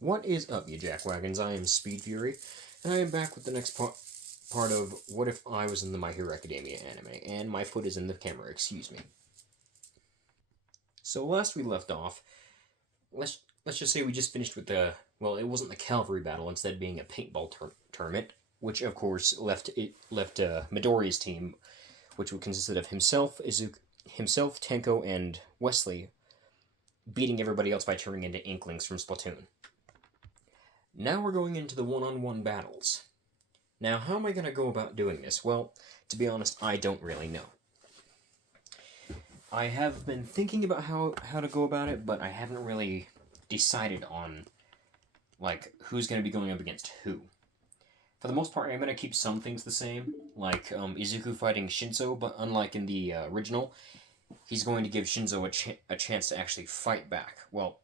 What is up, you jackwagons? I am Speed Fury, and I am back with the next part of What If I Was in the My Hero Academia anime, and my foot is in the camera, excuse me. So last we left off, let's just say we just finished with well, it wasn't the cavalry battle, instead being a paintball tournament, which of course left Midoriya's team, which consisted of himself, Tenko, and Wesley, beating everybody else by turning into Inklings from Splatoon. Now we're going into the one-on-one battles. Now, how am I going to go about doing this? Well, to be honest, I don't really know. I have been thinking about how to go about it, but I haven't really decided on, who's going to be going up against who. For the most part, I'm going to keep some things the same, like Izuku fighting Shinzo, but unlike in the original, he's going to give Shinzo a chance to actually fight back. Well,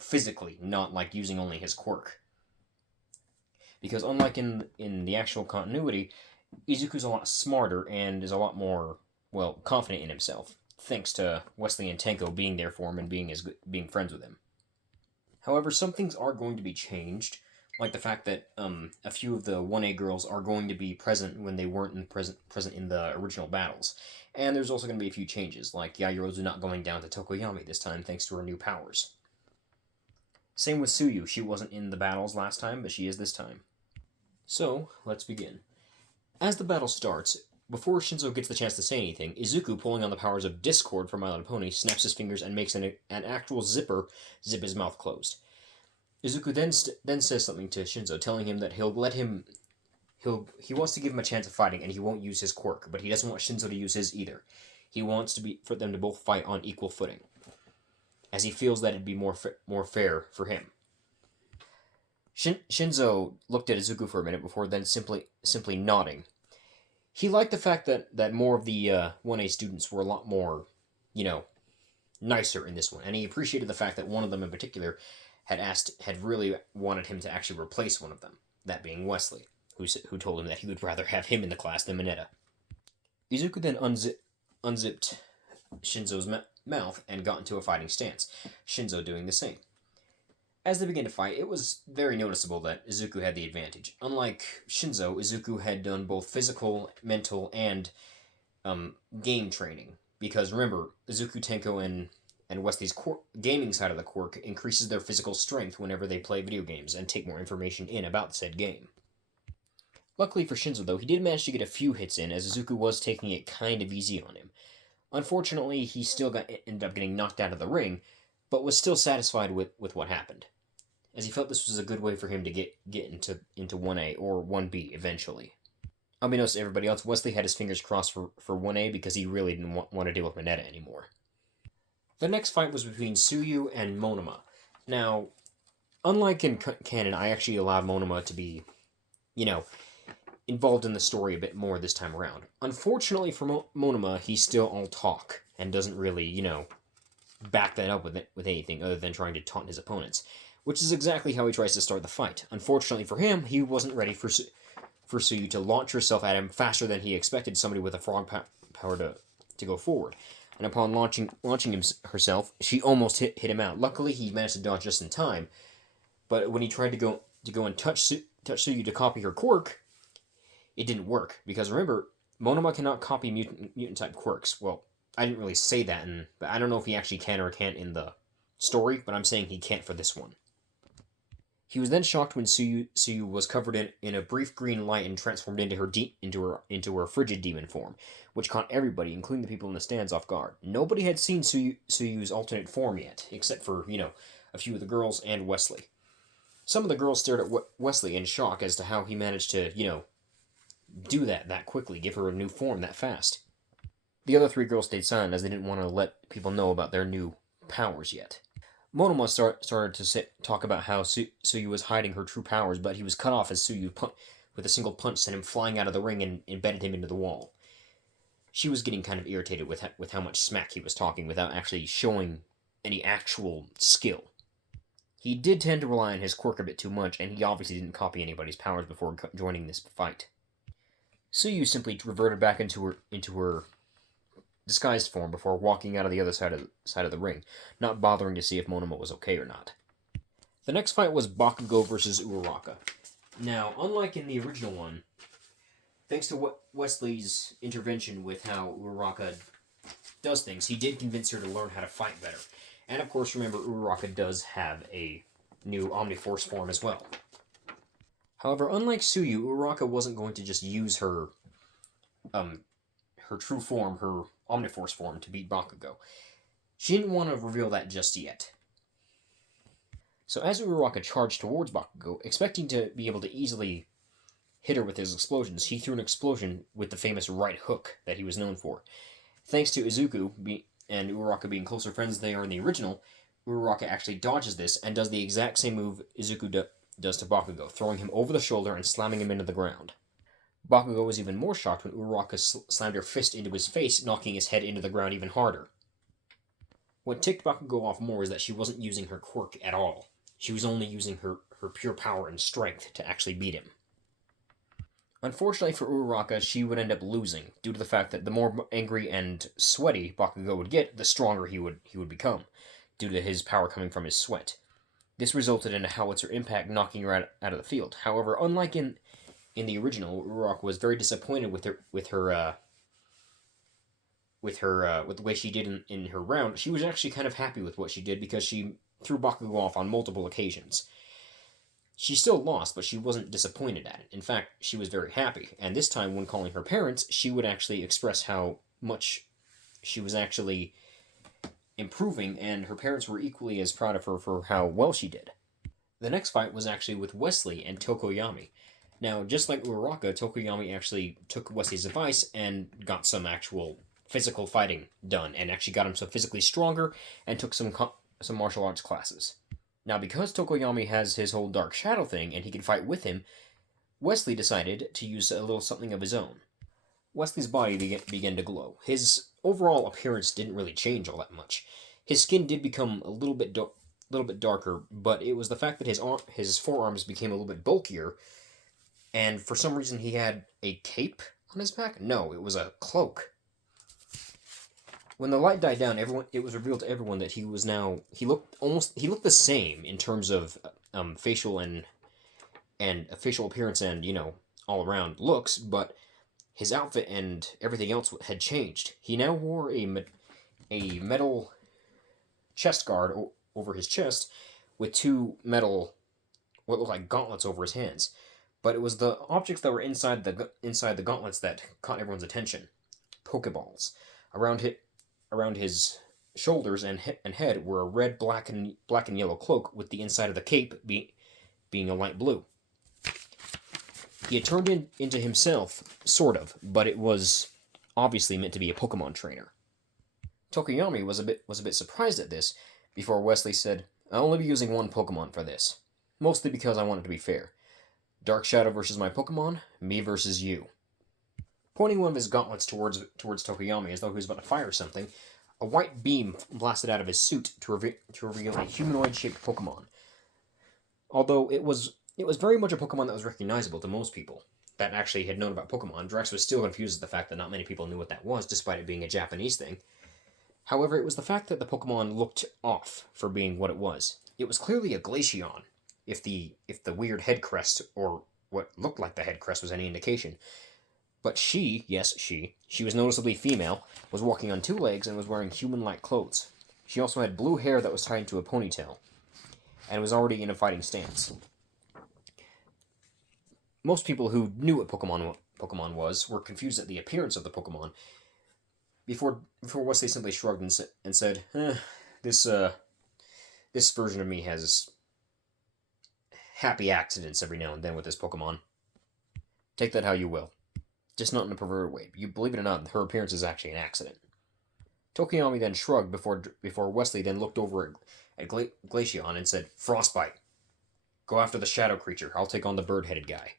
physically, not like using only his quirk. Because unlike in the actual continuity, Izuku's a lot smarter and is a lot more, well, confident in himself, thanks to Wesley and Tenko being there for him and being friends with him. However, some things are going to be changed, like the fact that a few of the 1A girls are going to be present when they weren't present in the original battles. And there's also going to be a few changes, like Yayorozu not going down to Tokoyami this time thanks to her new powers. Same with Tsuyu. She wasn't in the battles last time, but she is this time. So, let's begin. As the battle starts, before Shinzo gets the chance to say anything, Izuku, pulling on the powers of Discord from My Little Pony, snaps his fingers and makes an actual zipper zip his mouth closed. Izuku then says something to Shinzo, telling him that he wants to give him a chance of fighting and he won't use his quirk, but he doesn't want Shinzo to use his either. He wants for them to both fight on equal footing, as he feels that it'd be more fair for him. Shinzo looked at Izuku for a minute before then simply nodding. He liked the fact that more of the 1A students were a lot more, nicer in this one, and he appreciated the fact that one of them in particular had really wanted him to actually replace one of them, that being Wesley, who told him that he would rather have him in the class than Mineta. Izuku then unzipped Shinzo's mouth and got into a fighting stance, Shinzo doing the same. As they began to fight, it was very noticeable that Izuku had the advantage. Unlike Shinzo, Izuku had done both physical, mental, and game training. Because remember, Izuku, Tenko, and Wesley's gaming side of the quirk increases their physical strength whenever they play video games and take more information in about said game. Luckily for Shinzo, though, he did manage to get a few hits in, as Izuku was taking it kind of easy on him. Unfortunately, he still ended up getting knocked out of the ring, but was still satisfied with what happened, as he felt this was a good way for him to get into 1A or 1B eventually. Unbeknownst to everybody else, Wesley had his fingers crossed for 1A because he really didn't want to deal with Mineta anymore. The next fight was between Tsuyu and Monoma. Now, unlike in canon, I actually allowed Monoma to be, involved in the story a bit more this time around. Unfortunately for Monoma, he's still all talk and doesn't really, back that up with anything other than trying to taunt his opponents, which is exactly how he tries to start the fight. Unfortunately for him, he wasn't ready for Tsuyu to launch herself at him faster than he expected somebody with a frog power to go forward. And upon launching herself, she almost hit him out. Luckily, he managed to dodge just in time. But when he tried to go and touch Tsuyu to copy her quirk, it didn't work. Because remember, Monoma cannot copy mutant type quirks. Well, I didn't really say that, but I don't know if he actually can or can't in the story, but I'm saying he can't for this one. He was then shocked when Tsuyu was covered in a brief green light and transformed into her frigid demon form, which caught everybody, including the people in the stands, off guard. Nobody had seen Tsuyu's alternate form yet, except for, a few of the girls and Wesley. Some of the girls stared at Wesley in shock as to how he managed to, do that quickly, give her a new form that fast. The other three girls stayed silent as they didn't want to let people know about their new powers yet. Monoma started to talk about how Tsuyu was hiding her true powers, but he was cut off as Tsuyu, with a single punch, sent him flying out of the ring and embedded him into the wall. She was getting kind of irritated with how much smack he was talking without actually showing any actual skill. He did tend to rely on his quirk a bit too much, and he obviously didn't copy anybody's powers before joining this fight. Tsuyu simply reverted back into her disguised form before walking out of the other side of the ring, not bothering to see if Monoma was okay or not. The next fight was Bakugo versus Uraraka. Now, unlike in the original one, thanks to Wesley's intervention with how Uraraka does things, he did convince her to learn how to fight better. And of course, remember, Uraraka does have a new Omniforce form as well. However, unlike Suyu, Uraraka wasn't going to just use um, her true form, her Omniforce form, to beat Bakugo. She didn't want to reveal that just yet. So as Uraraka charged towards Bakugo, expecting to be able to easily hit her with his explosions, he threw an explosion with the famous right hook that he was known for. Thanks to Izuku and Uraraka being closer friends than they are in the original, Uraraka actually dodges this and does the exact same move Izuku does to Bakugo, throwing him over the shoulder and slamming him into the ground. Bakugo was even more shocked when Uraraka slammed her fist into his face, knocking his head into the ground even harder. What ticked Bakugo off more is that she wasn't using her quirk at all. She was only using her pure power and strength to actually beat him. Unfortunately for Uraraka, she would end up losing, due to the fact that the more angry and sweaty Bakugo would get, the stronger he would become, due to his power coming from his sweat. This resulted in a howitzer impact, knocking her out of the field. However, unlike in the original, Uraraka was very disappointed with the way she did in her round. She was actually kind of happy with what she did because she threw Bakugo off on multiple occasions. She still lost, but she wasn't disappointed at it. In fact, she was very happy. And this time, when calling her parents, she would actually express how much she was actually improving, and her parents were equally as proud of her for how well she did. The next fight was actually with Wesley and Tokoyami. Now, just like Uraraka, Tokoyami actually took Wesley's advice and got some actual physical fighting done, and actually got himself physically stronger, and took some martial arts classes. Now, because Tokoyami has his whole Dark Shadow thing, and he can fight with him, Wesley decided to use a little something of his own. Wesley's body began to glow. His overall appearance didn't really change all that much. His skin did become a little bit darker, but it was the fact that his forearms became a little bit bulkier, and for some reason he had a cape on his back? No, it was a cloak. When the light died down, it was revealed to everyone that he looked the same in terms of facial and facial appearance and all around looks, but his outfit and everything else had changed. He now wore a metal chest guard over his chest with two metal what looked like gauntlets over his hands. But it was the objects that were inside the gauntlets that caught everyone's attention. Pokeballs. Around his shoulders and head were a red, black, and yellow cloak, with the inside of the cape being a light blue. He had turned into himself, sort of, but it was obviously meant to be a Pokemon trainer. Tokoyami was a bit surprised at this, before Wesley said, "I'll only be using one Pokemon for this, mostly because I want it to be fair. Dark Shadow versus my Pokemon, me versus you." Pointing one of his gauntlets towards Tokoyami as though he was about to fire something, a white beam blasted out of his suit to reveal a humanoid-shaped Pokemon. Although it was very much a Pokemon that was recognizable to most people that actually had known about Pokemon, Drex was still confused at the fact that not many people knew what that was, despite it being a Japanese thing. However, it was the fact that the Pokemon looked off for being what it was. It was clearly a Glaceon, if the weird head crest, or what looked like the head crest, was any indication. But she was noticeably female, was walking on two legs, and was wearing human-like clothes. She also had blue hair that was tied into a ponytail, and was already in a fighting stance. Most people who knew what Pokemon was were confused at the appearance of the Pokemon. Before Wesley simply shrugged and said, this version of me has happy accidents every now and then with this Pokemon. Take that how you will. Just not in a perverted way. You believe it or not, her appearance is actually an accident. Tokoyami then shrugged before Wesley then looked over at Glaceon and said, "Frostbite. Go after the shadow creature. I'll take on the bird-headed guy."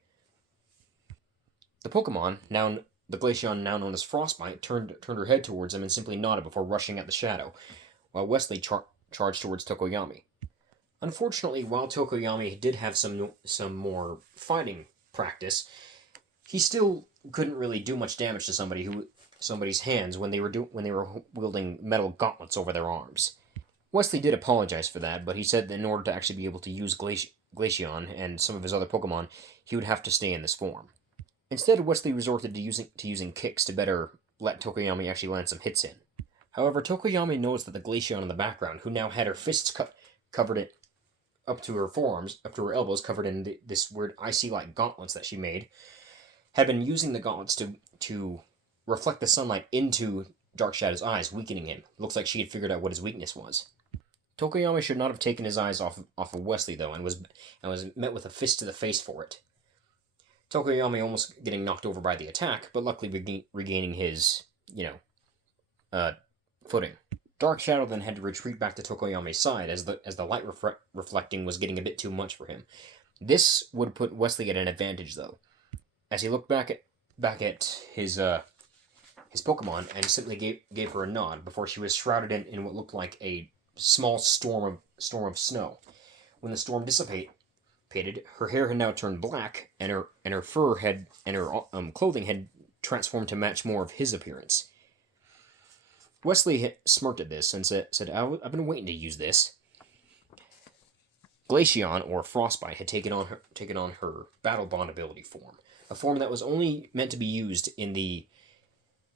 The Glaceon, now known as Frostbite, turned her head towards him and simply nodded before rushing at the shadow, while Wesley charged towards Tokoyami. Unfortunately, while Tokoyami did have some more fighting practice, he still couldn't really do much damage to somebody's hands when they were wielding metal gauntlets over their arms. Wesley did apologize for that, but he said that in order to actually be able to use Glaceon and some of his other Pokemon, he would have to stay in this form. Instead, Wesley resorted to using kicks to better let Tokoyami actually land some hits in. However, Tokoyami noticed that the Glaceon in the background, who now had her fists covered it up to her forearms, up to her elbows, covered in this weird icy-like gauntlets that she made, had been using the gauntlets to reflect the sunlight into Dark Shadow's eyes, weakening him. Looks like she had figured out what his weakness was. Tokoyami should not have taken his eyes off of Wesley, though, and was met with a fist to the face for it. Tokoyami almost getting knocked over by the attack, but luckily regaining his, footing. Dark Shadow then had to retreat back to Tokoyami's side as the light reflecting was getting a bit too much for him. This would put Wesley at an advantage, though, as he looked back at his Pokemon and simply gave her a nod before she was shrouded in what looked like a small storm of snow. When the storm dissipated, her hair had now turned black, and her fur and her clothing had transformed to match more of his appearance. Wesley smirked at this and said, "I've been waiting to use this." Glaceon, or Frostbite, had taken on her Battle Bond ability form, a form that was only meant to be used in a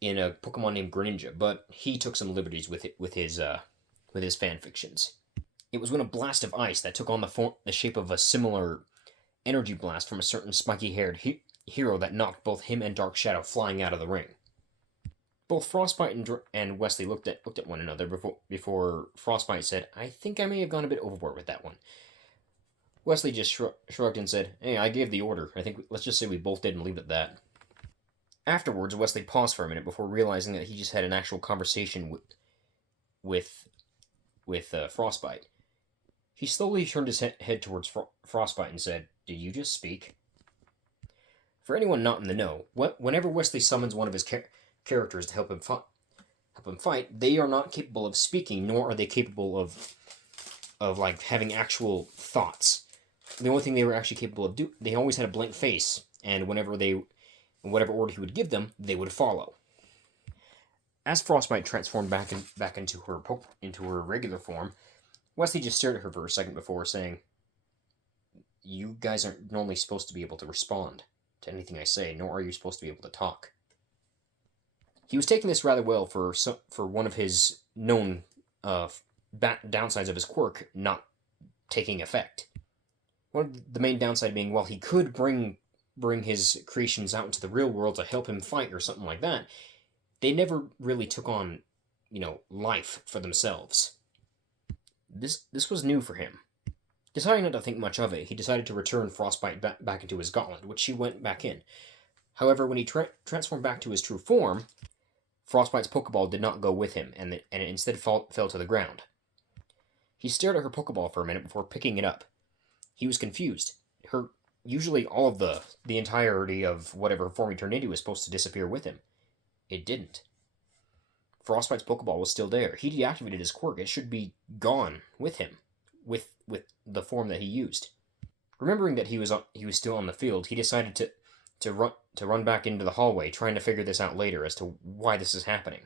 Pokemon named Greninja, but he took some liberties with his fan fictions. It was when a blast of ice that took on the shape of a similar energy blast from a certain spiky-haired hero that knocked both him and Dark Shadow flying out of the ring. Both Frostbite and Wesley looked at one another before Frostbite said, "I think I may have gone a bit overboard with that one." Wesley just shrugged and said, "Hey, I gave the order. I think let's just say we both did and leave it at that." Afterwards, Wesley paused for a minute before realizing that he just had an actual conversation with Frostbite. He slowly turned his head towards Frostbite and said, "Did you just speak?" For anyone not in the know, whenever Wesley summons one of his characters to help him fight, they are not capable of speaking, nor are they capable of like having actual thoughts. The only thing they were actually capable of they always had a blank face, and in whatever order he would give them, they would follow. As Frostbite transformed back into her regular form, Wesley just stared at her for a second before saying, "You guys aren't normally supposed to be able to respond to anything I say, nor are you supposed to be able to talk." He was taking this rather well for one of his known downsides of his quirk not taking effect. One of the main downside being, while he could bring his creations out into the real world to help him fight or something like that, they never really took on, life for themselves. This was new for him. Deciding not to think much of it, he decided to return Frostbite back into his gauntlet, which she went back in. However, when he transformed back to his true form, Frostbite's Pokeball did not go with him, and it instead fell to the ground. He stared at her Pokeball for a minute before picking it up. He was confused. Usually all of the entirety of whatever form he turned into was supposed to disappear with him. It didn't. Frostbite's Pokeball was still there. He deactivated his quirk. It should be gone with him, with the form that he used. Remembering that he was still on the field, he decided to run back into the hallway, trying to figure this out later as to why this is happening.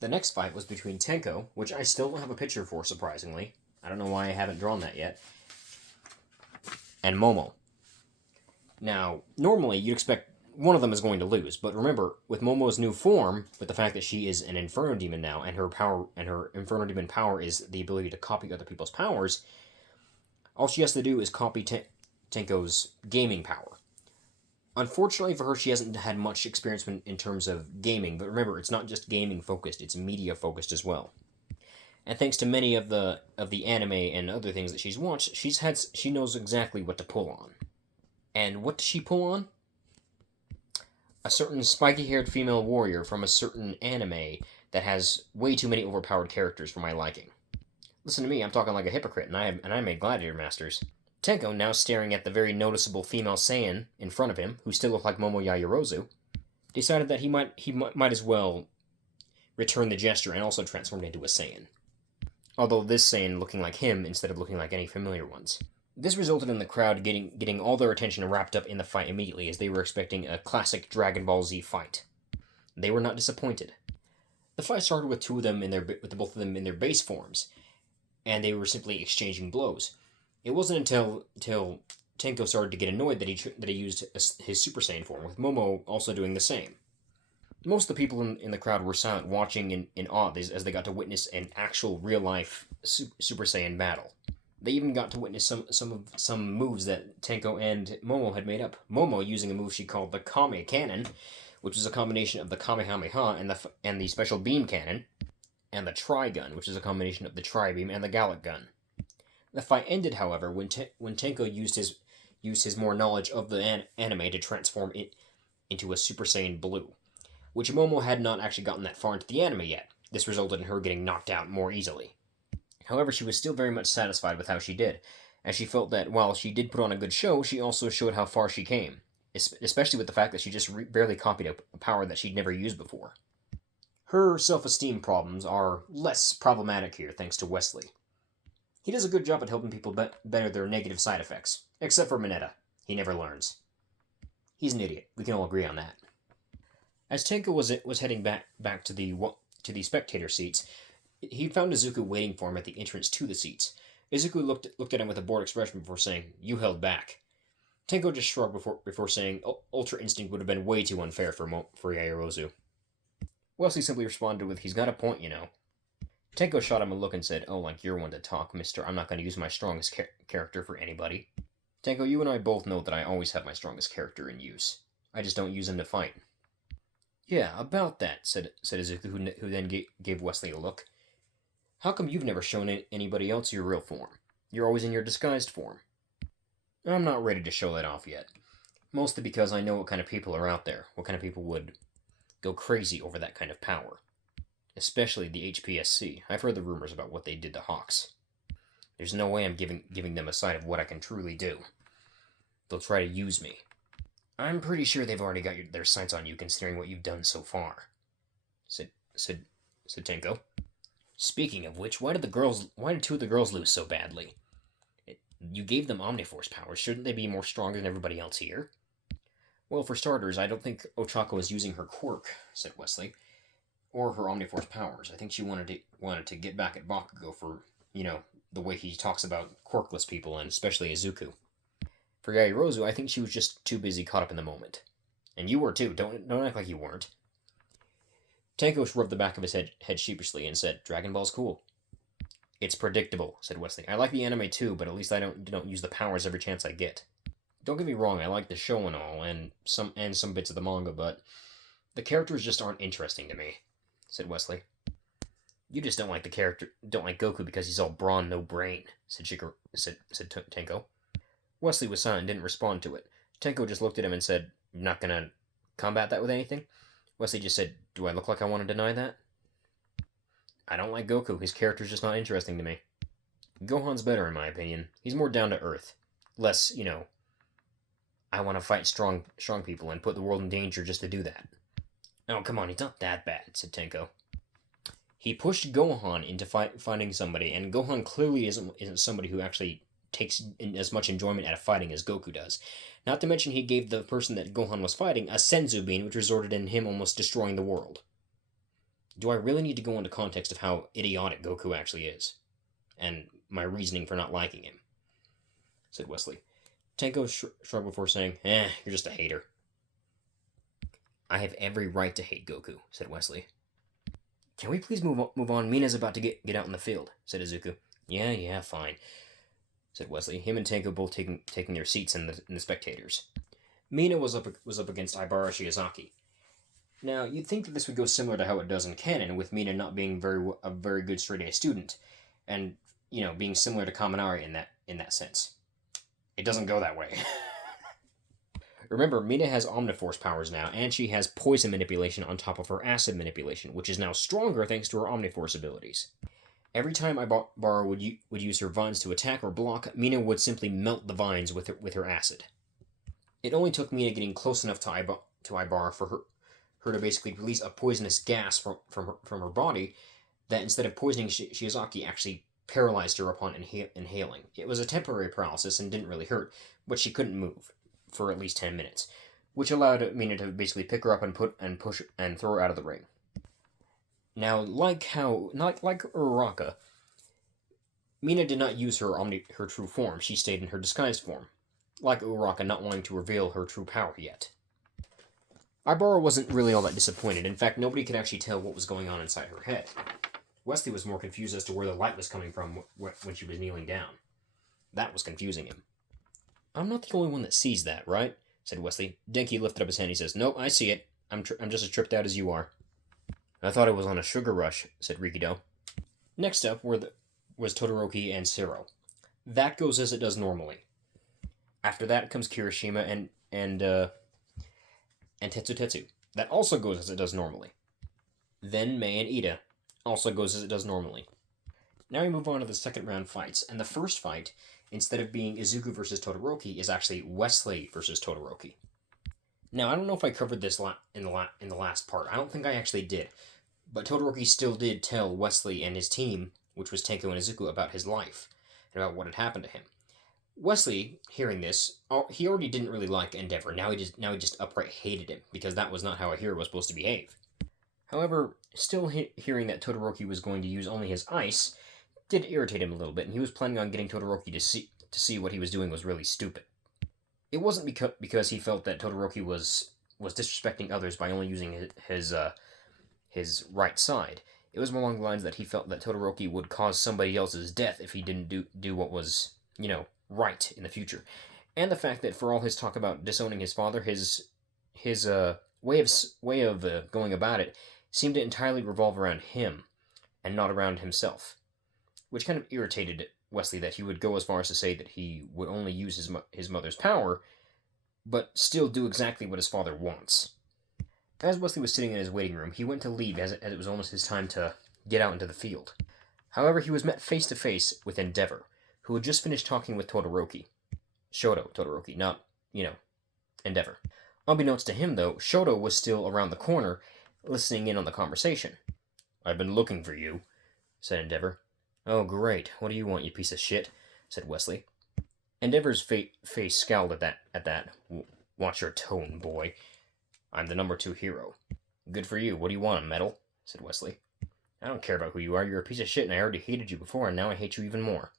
The next fight was between Tenko, which I still don't have a picture for, surprisingly. I don't know why I haven't drawn that yet, and Momo. Now, normally you'd expect one of them is going to lose, but remember, with Momo's new form, with the fact that she is an Inferno Demon now, and her Inferno Demon power is the ability to copy other people's powers, all she has to do is copy Tenko's gaming power. Unfortunately for her, she hasn't had much experience in terms of gaming, but remember, it's not just gaming focused, it's media focused as well. And thanks to many of the anime and other things that she's watched, she knows exactly what to pull on. And what does she pull on? A certain spiky-haired female warrior from a certain anime that has way too many overpowered characters for my liking. Listen to me, I'm talking like a hypocrite, and I made Gladiator Masters. Tenko, now staring at the very noticeable female Saiyan in front of him, who still looked like Momo Yaoyorozu, decided that he might as well return the gesture and also transformed into a Saiyan. Although this Saiyan looking like him instead of looking like any familiar ones. This resulted in the crowd getting all their attention wrapped up in the fight immediately, as they were expecting a classic Dragon Ball Z fight. They were not disappointed. The fight started with both of them in their base forms, and they were simply exchanging blows. It wasn't until Tenko started to get annoyed that he used his Super Saiyan form, with Momo also doing the same. Most of the people in the crowd were silent, watching in awe as they got to witness an actual real life Super Saiyan battle. They even got to witness some moves that Tenko and Momo had made up. Momo using a move she called the Kame Cannon, which is a combination of the Kamehameha and the special beam cannon, and the Tri-Gun, which is a combination of the Tri-Beam and the Gallic Gun. The fight ended, however, when Tenko used his more knowledge of the anime to transform it into a Super Saiyan Blue, which Momo had not actually gotten that far into the anime yet. This resulted in her getting knocked out more easily. However, she was still very much satisfied with how she did, as she felt that while she did put on a good show, she also showed how far she came, especially with the fact that she just barely copied a power that she'd never used before. Her self-esteem problems are less problematic here thanks to Wesley. He does a good job at helping people better their negative side effects, except for Mineta. He never learns. He's an idiot. We can all agree on that. As Tenko was heading back to the spectator seats, he found Izuku waiting for him at the entrance to the seats. Izuku looked at him with a bored expression before saying, "You held back." Tenko just shrugged before saying, "Ultra Instinct would have been way too unfair for Yaoyorozu." Wesley simply responded with, "He's got a point, you know." Tenko shot him a look and said, "Oh, like you're one to talk, mister. I'm not going to use my strongest character for anybody." "Tenko, you and I both know that I always have my strongest character in use. I just don't use him to fight." "Yeah, about that," said Izuku, who then gave Wesley a look. "How come you've never shown anybody else your real form? You're always in your disguised form." "I'm not ready to show that off yet. Mostly because I know what kind of people are out there, what kind of people would go crazy over that kind of power. Especially the HPSC. I've heard the rumors about what they did to Hawks. There's no way I'm giving them a sight of what I can truly do. They'll try to use me. I'm pretty sure they've already got their sights on you, considering what you've done so far," said Tenko. "Speaking of which, why did two of the girls lose so badly? You gave them Omniforce powers. Shouldn't they be more stronger than everybody else here?" "Well, for starters, I don't think Ochako is using her quirk," said Wesley, "or her Omniforce powers. I think she wanted to get back at Bakugo for, the way he talks about quirkless people, and especially Izuku. For Yaoyorozu, I think she was just too busy caught up in the moment. And you were too. Don't act like you weren't." Tenko rubbed the back of his head sheepishly and said, "Dragon Ball's cool." "It's predictable," said Wesley. "I like the anime too, but at least I don't use the powers every chance I get. Don't get me wrong, I like the show and all, and some bits of the manga, but the characters just aren't interesting to me," said Wesley. "You just don't like Goku because he's all brawn, no brain," said Tenko. Wesley was silent and didn't respond to it. Tenko just looked at him and said, "You're not gonna combat that with anything?" Wesley just said, "Do I look like I want to deny that?" "I don't like Goku. His character's just not interesting to me. Gohan's better, in my opinion. He's more down to earth. Less, I want to fight strong people and put the world in danger just to do that." "Oh, come on, he's not that bad," said Tenko. "He pushed Gohan into fighting somebody, and Gohan clearly isn't somebody who actually takes as much enjoyment out of fighting as Goku does. Not to mention he gave the person that Gohan was fighting a senzu bean, which resulted in him almost destroying the world. Do I really need to go into context of how idiotic Goku actually is? And my reasoning for not liking him?" said Wesley. Tenko shrugged before saying, "You're just a hater." "I have every right to hate Goku," said Wesley. "Can we please move on? Mina's about to get out in the field," said Izuku. Yeah, fine," said Wesley, him and Tenko both taking their seats in the spectators. Mina was up against Ibara Shiozaki. Now, you'd think that this would go similar to how it does in canon, with Mina not being a very good straight-A student, and, being similar to Kaminari in that sense. It doesn't go that way. Remember, Mina has Omniforce powers now, and she has poison manipulation on top of her acid manipulation, which is now stronger thanks to her Omniforce abilities. Every time Ibara would use her vines to attack or block, Mina would simply melt the vines with her acid. It only took Mina getting close enough to Ibara for her to basically release a poisonous gas from her body that, instead of poisoning Shiozaki, actually paralyzed her upon inhaling. It was a temporary paralysis and didn't really hurt, but she couldn't move for at least 10 minutes, which allowed Mina to basically pick her up and push and throw her out of the ring. Now, like Uraraka, Mina did not use her true form. She stayed in her disguised form, like Uraka not wanting to reveal her true power yet. Ibara wasn't really all that disappointed. In fact, nobody could actually tell what was going on inside her head. Wesley was more confused as to where the light was coming from when she was kneeling down. That was confusing him. "I'm not the only one that sees that, right?" said Wesley. Denki lifted up his hand. He says, "Nope, I see it. I'm just as tripped out as you are." "I thought I was on a sugar rush," said Rikido. Next up was Todoroki and Sero. That goes as it does normally. After that comes Kirishima and Tetsu. That also goes as it does normally. Then Mei and Ida. Also goes as it does normally. Now we move on to the second round fights, and the first fight, instead of being Izuku versus Todoroki, is actually Wesley versus Todoroki. Now, I don't know if I covered this in the last part. I don't think I actually did. But Todoroki still did tell Wesley and his team, which was Tenko and Izuku, about his life, and about what had happened to him. Wesley, hearing this, he already didn't really like Endeavor. Now he just outright hated him, because that was not how a hero was supposed to behave. However, still hearing that Todoroki was going to use only his ice did irritate him a little bit, and he was planning on getting Todoroki to see what he was doing was really stupid. It wasn't because he felt that Todoroki was disrespecting others by only using his right side. It was more along the lines that he felt that Todoroki would cause somebody else's death if he didn't do what was, right in the future. And the fact that for all his talk about disowning his father, his way of going about it seemed to entirely revolve around him and not around himself, which kind of irritated Wesley that he would go as far as to say that he would only use his mother's power, but still do exactly what his father wants. As Wesley was sitting in his waiting room, he went to leave as it was almost his time to get out into the field. However, he was met face to face with Endeavor, who had just finished talking with Todoroki. Shoto Todoroki, not, Endeavor. Unbeknownst to him, though, Shoto was still around the corner, listening in on the conversation. "I've been looking for you," said Endeavor. "Oh, great. What do you want, you piece of shit?" said Wesley. Endeavor's face scowled at that. "Watch your tone, boy. I'm the number 2 hero." "Good for you. What do you want, a medal?" said Wesley. "I don't care about who you are. You're a piece of shit, and I already hated you before, and now I hate you even more."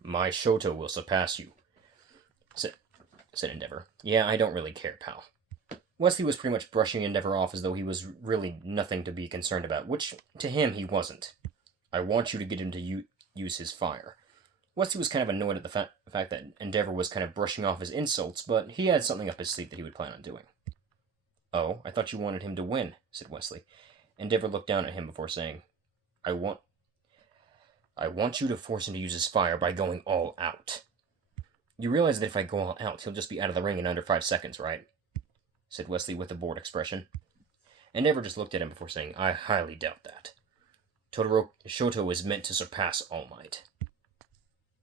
"My Shoto will surpass you," said Endeavor. "Yeah, I don't really care, pal." Wesley was pretty much brushing Endeavor off as though he was really nothing to be concerned about, which, to him, he wasn't. "I want you to get him to use his fire." Wesley was kind of annoyed at the fact that Endeavor was kind of brushing off his insults, but he had something up his sleeve that he would plan on doing. "Oh, I thought you wanted him to win," said Wesley. Endeavor looked down at him before saying, I want you to force him to use his fire by going all out." "You realize that if I go all out, he'll just be out of the ring in under 5 seconds, right?" said Wesley with a bored expression. Endeavor just looked at him before saying, "I highly doubt that. Shoto is meant to surpass All Might."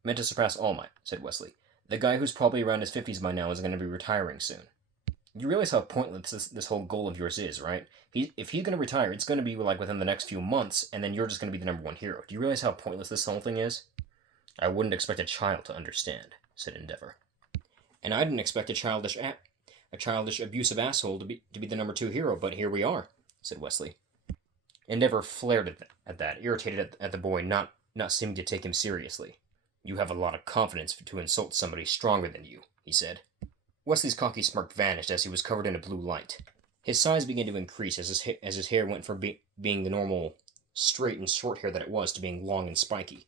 "Meant to surpass All Might," said Wesley. "The guy who's probably around his 50s by now is going to be retiring soon. You realize how pointless this whole goal of yours is, right? If he's going to retire, it's going to be like within the next few months, and then you're just going to be the number 1 hero. Do you realize how pointless this whole thing is?" "I wouldn't expect a child to understand," said Endeavor. "And I didn't expect a childish, abusive asshole to be the number 2 hero, but here we are," said Wesley. Endeavor flared at that, irritated at the boy not seeming to take him seriously. "You have a lot of confidence to insult somebody stronger than you," he said. Wesley's cocky smirk vanished as he was covered in a blue light. His size began to increase as his hair went from being the normal straight and short hair that it was to being long and spiky.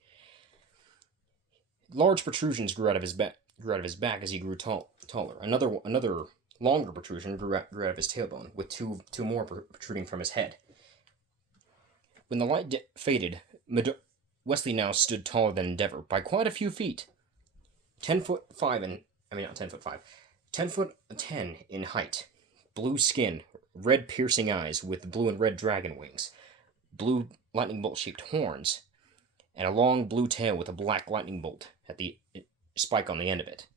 Large protrusions grew out of his back as he grew taller. Another longer protrusion grew out of his tailbone, with two more protruding from his head. When the light faded, Wesley now stood taller than Endeavor by quite a few feet. 10'5" in height, blue skin, red piercing eyes with blue and red dragon wings, blue lightning bolt shaped horns, and a long blue tail with a black lightning bolt at the spike on the end of it.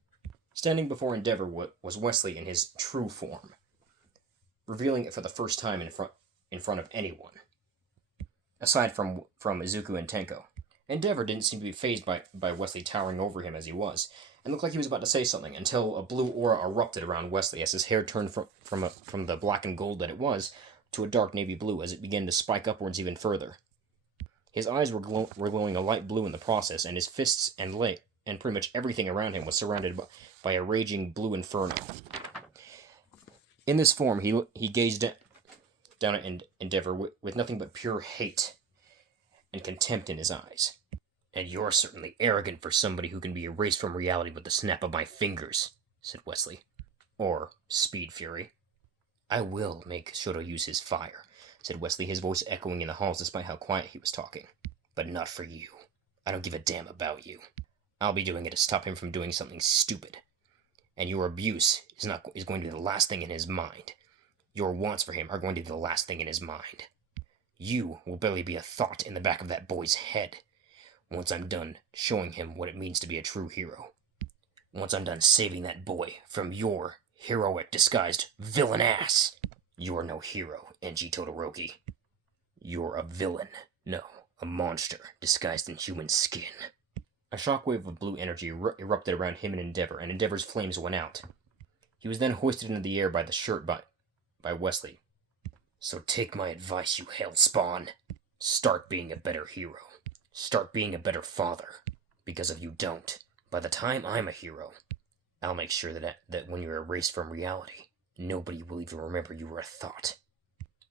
Standing before Endeavor was Wesley in his true form, revealing it for the first time in front of anyone, aside from Izuku and Tenko. Endeavor didn't seem to be fazed by Wesley towering over him as he was, and looked like he was about to say something, until a blue aura erupted around Wesley as his hair turned from the black and gold that it was to a dark navy blue as it began to spike upwards even further. His eyes were glowing a light blue in the process, and his fists and pretty much everything around him was surrounded by a raging blue inferno. In this form, he gazed down at Endeavor with nothing but pure hate and contempt in his eyes. "And you're certainly arrogant for somebody who can be erased from reality with the snap of my fingers," said Wesley. "Or Speed Fury." "I will make Shoto use his fire," said Wesley, his voice echoing in the halls despite how quiet he was talking. "But not for you. I don't give a damn about you. I'll be doing it to stop him from doing something stupid. And your abuse is going to be the last thing in his mind. Your wants for him are going to be the last thing in his mind. You will barely be a thought in the back of that boy's head once I'm done showing him what it means to be a true hero. Once I'm done saving that boy from your heroic disguised villain ass. You're no hero, Enji Todoroki. You're a villain. No, a monster disguised in human skin." A shockwave of blue energy erupted around him and Endeavor's flames went out. He was then hoisted into the air by the shirt by Wesley. "So take my advice, you hellspawn. Start being a better hero. Start being a better father. Because if you don't, by the time I'm a hero, I'll make sure that when you're erased from reality, nobody will even remember you were a thought.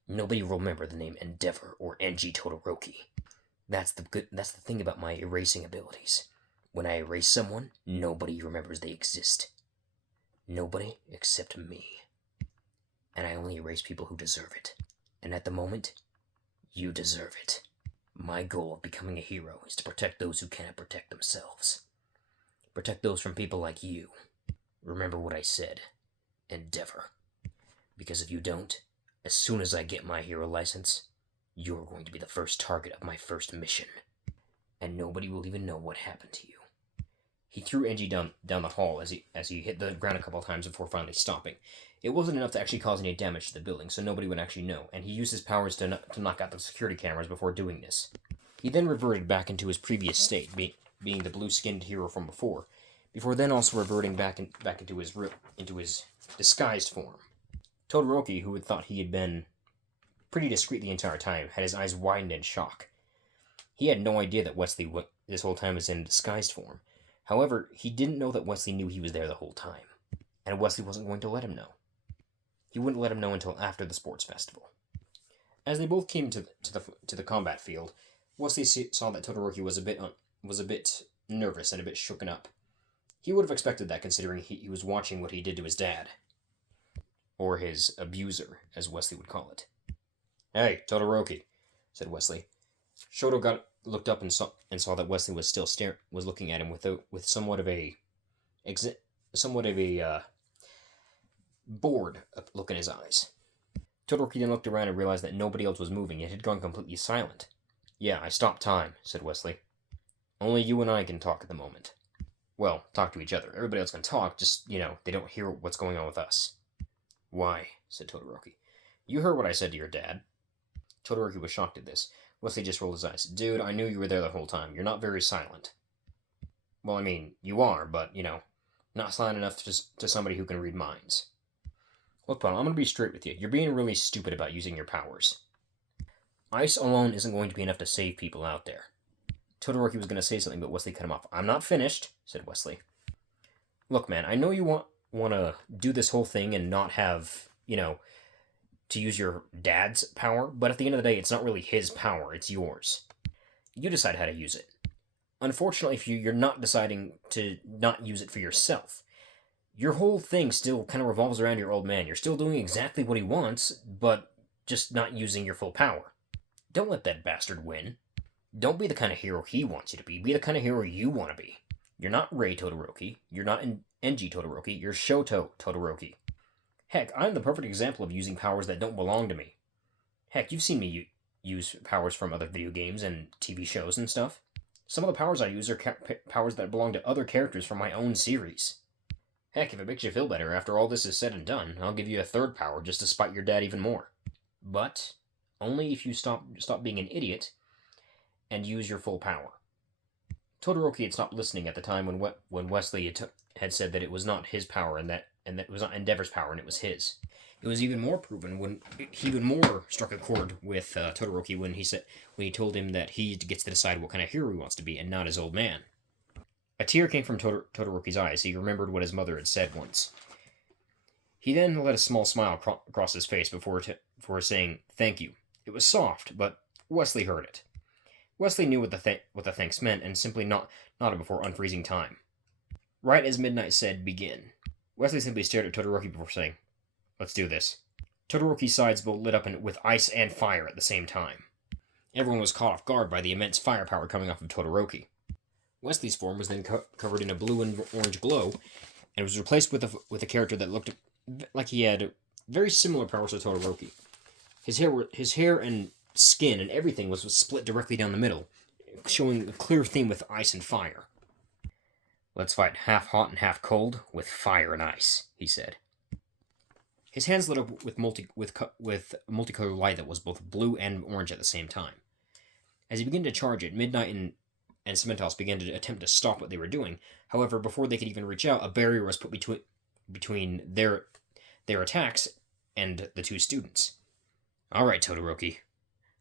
Nobody will remember the name Endeavor or Enji Todoroki. That's the thing about my erasing abilities. When I erase someone, nobody remembers they exist. Nobody except me. And I only erase people who deserve it. And at the moment, you deserve it. My goal of becoming a hero is to protect those who cannot protect themselves. Protect those from people like you. Remember what I said. Endeavor. Because if you don't, as soon as I get my hero license, you're going to be the first target of my first mission. And nobody will even know what happened to you." He threw Enji down the hall as he hit the ground a couple of times before finally stopping. It wasn't enough to actually cause any damage to the building, so nobody would actually know, and he used his powers to knock out the security cameras before doing this. He then reverted back into his previous state, being the blue-skinned hero from before then also reverting back into his disguised form. Todoroki, who had thought he had been pretty discreet the entire time, had his eyes widened in shock. He had no idea that Wesley this whole time was in disguised form. However, he didn't know that Wesley knew he was there the whole time, and Wesley wasn't going to let him know. He wouldn't let him know until after the sports festival. As they both came to the combat field, Wesley saw that Todoroki was a bit nervous and a bit shooken up. He would have expected that, considering he was watching what he did to his dad, or his abuser, as Wesley would call it. "Hey, Todoroki," said Wesley. Shoto looked up and saw that Wesley was still was looking at him with somewhat of a bored look in his eyes. Todoroki then looked around and realized that nobody else was moving. It had gone completely silent. "Yeah, I stopped time," said Wesley. "Only you and I can talk at the moment. Well, talk to each other. Everybody else can talk, just, they don't hear what's going on with us." "Why?" said Todoroki. "You heard what I said to your dad." Todoroki was shocked at this. Wesley just rolled his eyes. "Dude, I knew you were there the whole time. You're not very silent." "Well, I mean, you are, but, not silent enough to somebody who can read minds." "Look, pal, I'm going to be straight with you. You're being really stupid about using your powers. Ice alone isn't going to be enough to save people out there." Todoroki was going to say something, but Wesley cut him off. "I'm not finished," said Wesley. "Look, man, I know you want to do this whole thing and not have, to use your dad's power, but at the end of the day, it's not really his power, it's yours. You decide how to use it. Unfortunately for you, you're not deciding to not use it for yourself. Your whole thing still kind of revolves around your old man. You're still doing exactly what he wants, but just not using your full power. Don't let that bastard win. Don't be the kind of hero he wants you to be. Be the kind of hero you want to be. You're not Rei Todoroki. You're not Enji Todoroki. You're Shoto Todoroki. Heck, I'm the perfect example of using powers that don't belong to me. Heck, you've seen me use powers from other video games and TV shows and stuff. Some of the powers I use are powers that belong to other characters from my own series. Heck, if it makes you feel better, after all this is said and done, I'll give you a third power just to spite your dad even more. But only if you stop being an idiot and use your full power." Todoroki had stopped listening at the time when Wesley had said that it was not his power and that and that was not Endeavor's power, and it was his. It was even more proven when he even more struck a chord with Todoroki when he told him that he gets to decide what kind of hero he wants to be, and not his old man. A tear came from Todoroki's eyes. He remembered what his mother had said once. He then let a small smile cross his face before saying thank you. It was soft, but Wesley heard it. Wesley knew what the thanks meant, and simply nodded before unfreezing time. Right as Midnight said, begin. Wesley simply stared at Todoroki before saying, let's do this. Todoroki's sides both lit up with ice and fire at the same time. Everyone was caught off guard by the immense firepower coming off of Todoroki. Wesley's form was then covered in a blue and orange glow, and was replaced with a character that looked like he had very similar powers to Todoroki. His hair and skin and everything was split directly down the middle, showing a clear theme with ice and fire. Let's fight half hot and half cold with fire and ice, he said. His hands lit up with multicolored light that was both blue and orange at the same time. As he began to charge it, Midnight and Cementos began to attempt to stop what they were doing. However, before they could even reach out, a barrier was put between their attacks and the two students. All right, Todoroki.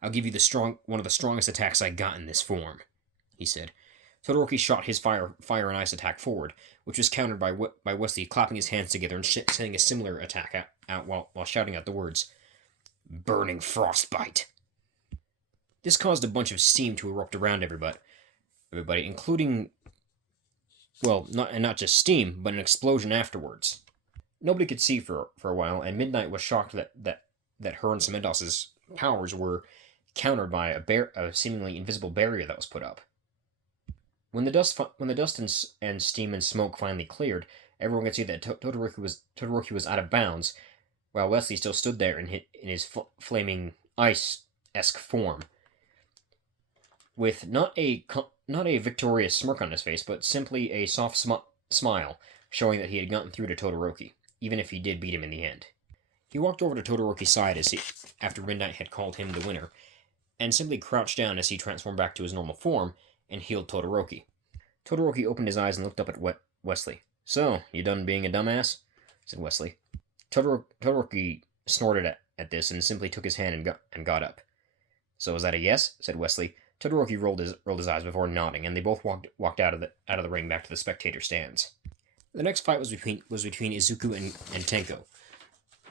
I'll give you one of the strongest attacks I got in this form, he said. Todoroki shot his fire and ice attack forward, which was countered by Wesley clapping his hands together and sending a similar attack out while shouting out the words, Burning Frostbite. This caused a bunch of steam to erupt around everybody, including, well, not just steam, but an explosion afterwards. Nobody could see for a while, and Midnight was shocked that her and Cementos' powers were countered by a seemingly invisible barrier that was put up. When the dust and steam and smoke finally cleared, everyone could see that Todoroki was out of bounds, while Wesley still stood there in his flaming ice-esque form, with not a victorious smirk on his face, but simply a soft smile, showing that he had gotten through to Todoroki, even if he did beat him in the end. He walked over to Todoroki's side after Midnight had called him the winner, and simply crouched down as he transformed back to his normal form and healed Todoroki. Todoroki opened his eyes and looked up at Wesley. So, you done being a dumbass? Said Wesley. Todoroki snorted at this and simply took his hand and got up. So is that a yes? Said Wesley. Todoroki rolled his eyes before nodding, and they both walked out of the ring back to the spectator stands. The next fight was between Izuku and Tenko,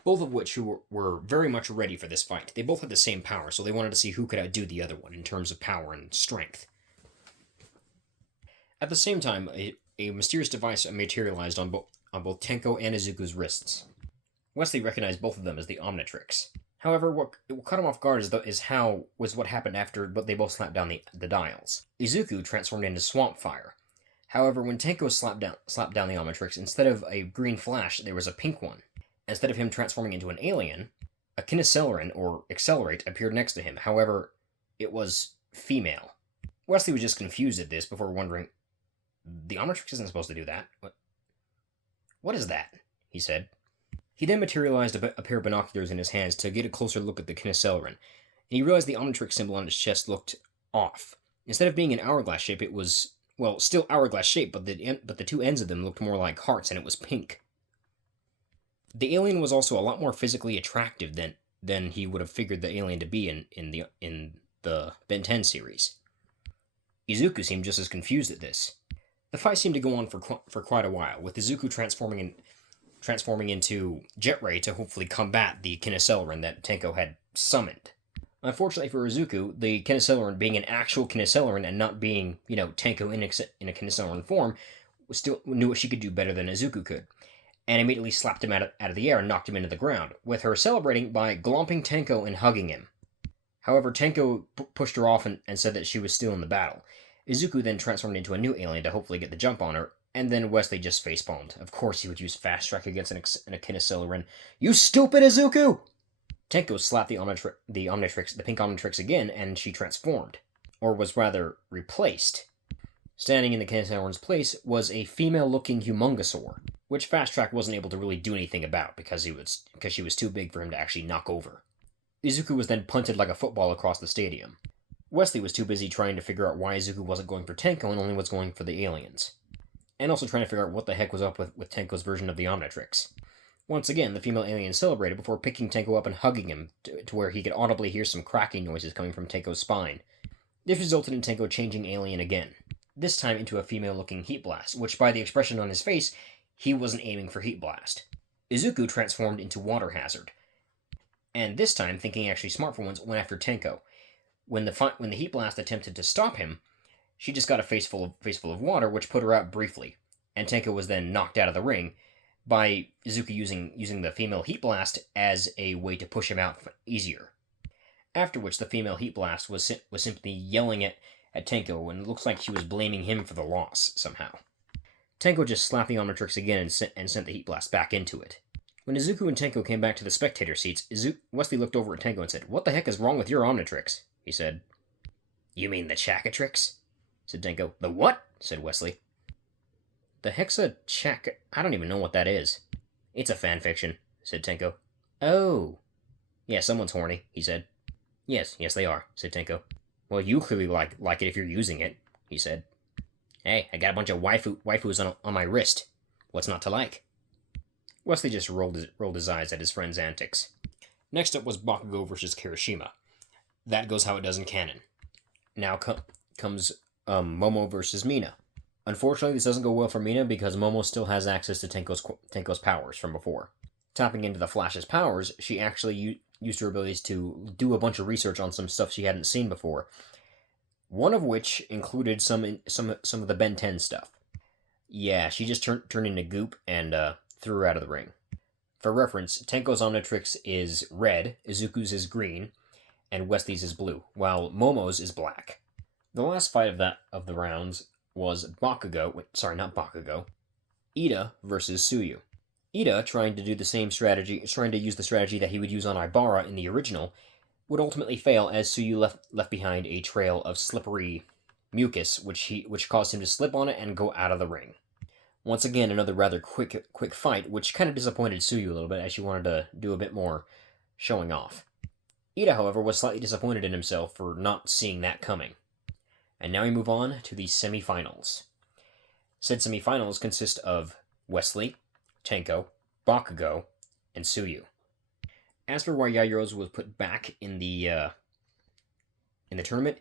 both of which were very much ready for this fight. They both had the same power, so they wanted to see who could outdo the other one in terms of power and strength. At the same time, a mysterious device materialized on both Tenko and Izuku's wrists. Wesley recognized both of them as the Omnitrix. However, what caught him off guard was what happened after they both slapped down the dials. Izuku transformed into swamp fire. However, when Tenko slapped down the Omnitrix, instead of a green flash, there was a pink one. Instead of him transforming into an alien, a Kineceleran, or Accelerate, appeared next to him. However, it was female. Wesley was just confused at this before wondering, the Omnitrix isn't supposed to do that. What is that? He said. He then materialized a pair of binoculars in his hands to get a closer look at the Kineceleran, and he realized the Omnitrix symbol on his chest looked off. Instead of being an hourglass shape, it was, well, still hourglass shape, but the two ends of them looked more like hearts, and it was pink. The alien was also a lot more physically attractive than he would have figured the alien to be in the Ben 10 series. Izuku seemed just as confused at this. The fight seemed to go on for quite a while, with Izuku transforming into Jet Ray to hopefully combat the Kineceleran that Tenko had summoned. Unfortunately for Izuku, the Kineceleran being an actual Kineceleran and not being, Tenko in a Kineceleran form, still knew what she could do better than Izuku could, and immediately slapped him out of the air and knocked him into the ground, with her celebrating by glomping Tenko and hugging him. However, Tenko pushed her off and said that she was still in the battle. Izuku then transformed into a new alien to hopefully get the jump on her, and then Wesley just facepalmed. Of course he would use Fast Strike against an Kineceleran. You stupid Izuku! Tenko slapped the pink Omnitrix again, and she transformed. Or was rather, replaced. Standing in the Kineceleran's place was a female-looking Humongosaur, which Fast Track wasn't able to really do anything about because she was too big for him to actually knock over. Izuku was then punted like a football across the stadium. Wesley was too busy trying to figure out why Izuku wasn't going for Tenko and only was going for the aliens. And also trying to figure out what the heck was up with Tenko's version of the Omnitrix. Once again, the female alien celebrated before picking Tenko up and hugging him to where he could audibly hear some cracking noises coming from Tenko's spine. This resulted in Tenko changing alien again, this time into a female-looking heat blast, which by the expression on his face, he wasn't aiming for heat blast. Izuku transformed into water hazard, and this time, thinking actually smart for once, went after Tenko. When the heat blast attempted to stop him, she just got a face full of water, which put her out briefly, and Tenko was then knocked out of the ring by Izuku using the female heat blast as a way to push him out easier. After which, the female heat blast was simply yelling at Tenko, and it looks like she was blaming him for the loss somehow. Tenko just slapped the Omnitrix again and sent the heat blast back into it. When Izuku and Tenko came back to the spectator seats, Wesley looked over at Tenko and said, "What the heck is wrong with your Omnitrix?" he said. "You mean the chaquetrix?" said Tenko. "The what?" said Wesley. "The I don't even know what that is." "It's a fanfiction," said Tenko. "Oh. Yeah, someone's horny," he said. Yes, they are," said Tenko. "Well, you clearly like it if you're using it," he said. "Hey, I got a bunch of waifus on my wrist. What's not to like?" Wesley just rolled his eyes at his friend's antics. Next up was Bakugo versus Kirishima. That goes how it does in canon. Now comes Momo versus Mina. Unfortunately, this doesn't go well for Mina because Momo still has access to Tenko's powers from before. Tapping into the Flash's powers, she actually used her abilities to do a bunch of research on some stuff she hadn't seen before. One of which included some of the Ben 10 stuff. Yeah, she just turned into goop and threw her out of the ring. For reference, Tenko's Omnitrix is red, Izuku's is green, and Wesley's is blue, while Momo's is black. The last fight of the rounds was Ida versus Tsuyu. Ida, trying to use the strategy that he would use on Ibara in the original, would ultimately fail as Tsuyu left behind a trail of slippery mucus, which caused him to slip on it and go out of the ring. Once again, another rather quick fight, which kind of disappointed Tsuyu a little bit, as she wanted to do a bit more showing off. Ida, however, was slightly disappointed in himself for not seeing that coming. And now we move on to the semifinals. Said semifinals consist of Wesley, Tenko, Bakugo, and Tsuyu. As for why Yayorozu was put back in the tournament,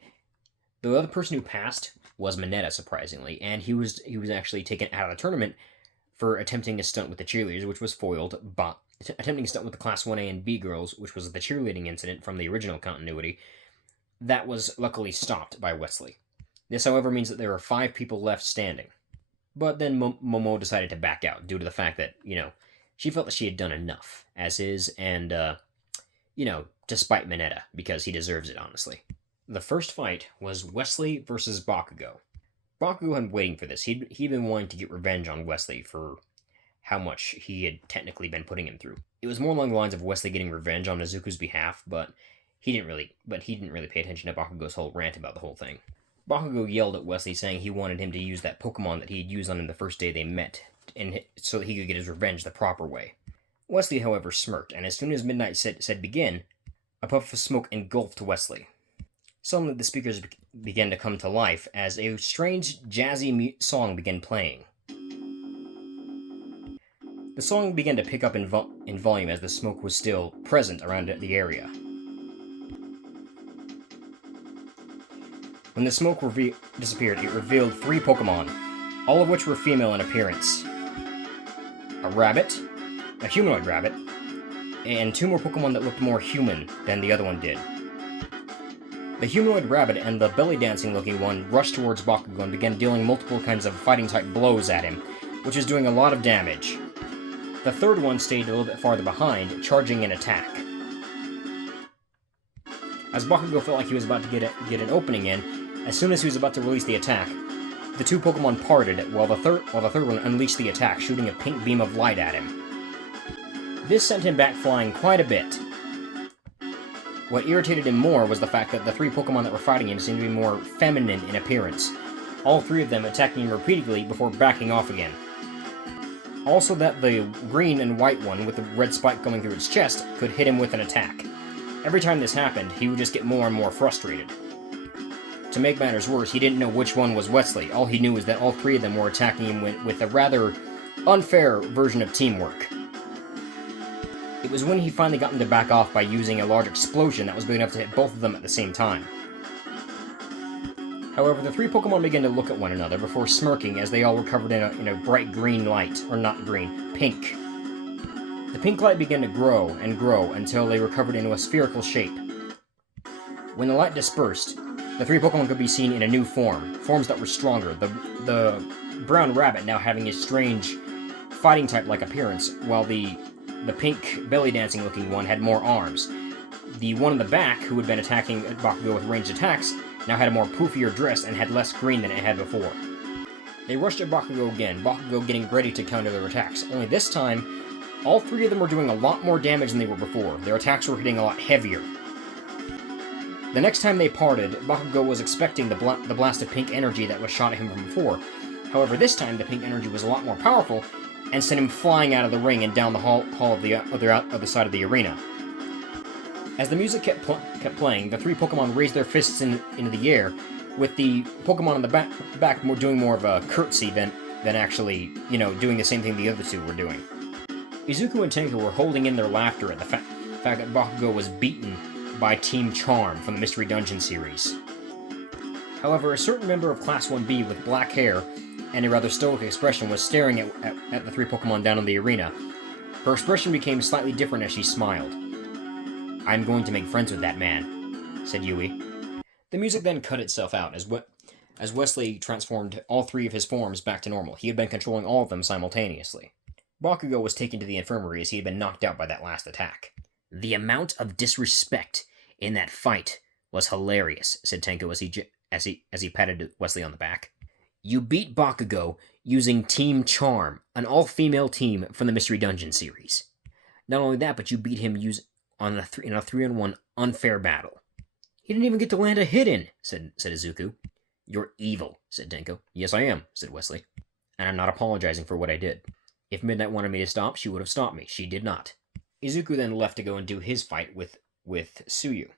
the other person who passed was Mineta, surprisingly, and he was actually taken out of the tournament for attempting a stunt with the cheerleaders, which was foiled, but attempting a stunt with the Class 1A and B girls, which was the cheerleading incident from the original continuity, that was luckily stopped by Wesley. This, however, means that there are 5 people left standing. But then Momo decided to back out due to the fact that, she felt that she had done enough, as is, and, to spite Mineta, because he deserves it, honestly. The first fight was Wesley versus Bakugo. Bakugo had been waiting for this. He'd been wanting to get revenge on Wesley for how much he had technically been putting him through. It was more along the lines of Wesley getting revenge on Izuku's behalf, but he didn't really pay attention to Bakugo's whole rant about the whole thing. Bakugo yelled at Wesley, saying he wanted him to use that Pokemon that he had used on him the first day they met, so that he could get his revenge the proper way. Wesley, however, smirked, and as soon as Midnight said begin, a puff of smoke engulfed Wesley. Suddenly the speakers began to come to life as a strange, jazzy song began playing. The song began to pick up in volume as the smoke was still present around the area. When the smoke disappeared, it revealed 3 Pokemon, all of which were female in appearance. A rabbit, a humanoid rabbit, and 2 more Pokemon that looked more human than the other one did. The humanoid rabbit and the belly-dancing looking one rushed towards Bakugo and began dealing multiple kinds of fighting-type blows at him, which was doing a lot of damage. The third one stayed a little bit farther behind, charging an attack. As Bakugo felt like he was about to get an opening in, as soon as he was about to release the attack, the 2 Pokemon parted while the third one unleashed the attack, shooting a pink beam of light at him. This sent him back flying quite a bit. What irritated him more was the fact that the 3 Pokemon that were fighting him seemed to be more feminine in appearance, all 3 of them attacking him repeatedly before backing off again. Also that the green and white one with the red spike going through its chest could hit him with an attack. Every time this happened, he would just get more and more frustrated. To make matters worse, he didn't know which one was Wesley. All he knew was that all 3 of them were attacking him with a rather unfair version of teamwork. It was when he finally got them to back off by using a large explosion that was big enough to hit both of them at the same time. However, the three Pokemon began to look at one another before smirking as they all were covered in a bright green light. Or not green, pink. The pink light began to grow and grow until they were covered into a spherical shape. When the light dispersed, the three Pokemon could be seen in a new form, forms that were stronger. The brown rabbit now having a strange fighting type-like appearance, while the pink belly dancing looking one had more arms. The one in the back, who had been attacking Bakugo with ranged attacks, now had a more poofier dress and had less green than it had before. They rushed at Bakugo again, Bakugo getting ready to counter their attacks, only this time, all three of them were doing a lot more damage than they were before. Their attacks were hitting a lot heavier. The next time they parted, Bakugo was expecting the blast of pink energy that was shot at him from before. However, this time the pink energy was a lot more powerful, and sent him flying out of the ring and down the hall of the other side of the arena. As the music kept playing, the three Pokemon raised their fists into the air, with the Pokemon in the back doing more of a curtsy than actually, doing the same thing the other two were doing. Izuku and Tenko were holding in their laughter at the fact that Bakugo was beaten by Team Charm from the Mystery Dungeon series. However, a certain member of Class 1B with black hair and a rather stoic expression was staring at the three Pokemon down in the arena. Her expression became slightly different as she smiled. "I'm going to make friends with that man," said Yui. The music then cut itself out as Wesley transformed all three of his forms back to normal. He had been controlling all of them simultaneously. Bakugo was taken to the infirmary as he had been knocked out by that last attack. "The amount of disrespect in that fight was hilarious," said Tenko as he patted Wesley on the back. "You beat Bakugo using Team Charm, an all-female team from the Mystery Dungeon series. Not only that, but you beat him in a 3-on-1 unfair battle." "He didn't even get to land a hit in," said Izuku. "You're evil," said Tenko. "Yes, I am," said Wesley. "And I'm not apologizing for what I did. If Midnight wanted me to stop, she would have stopped me. She did not." Izuku then left to go and do his fight with Tsuyu.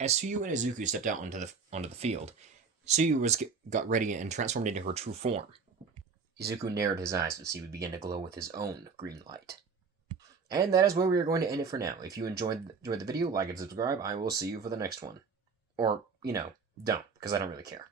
As Tsuyu and Izuku stepped out onto the field, Tsuyu got ready and transformed into her true form. Izuku narrowed his eyes as he would begin to glow with his own green light. And that is where we are going to end it for now. If you enjoyed the video, like and subscribe. I will see you for the next one. Or, don't, because I don't really care.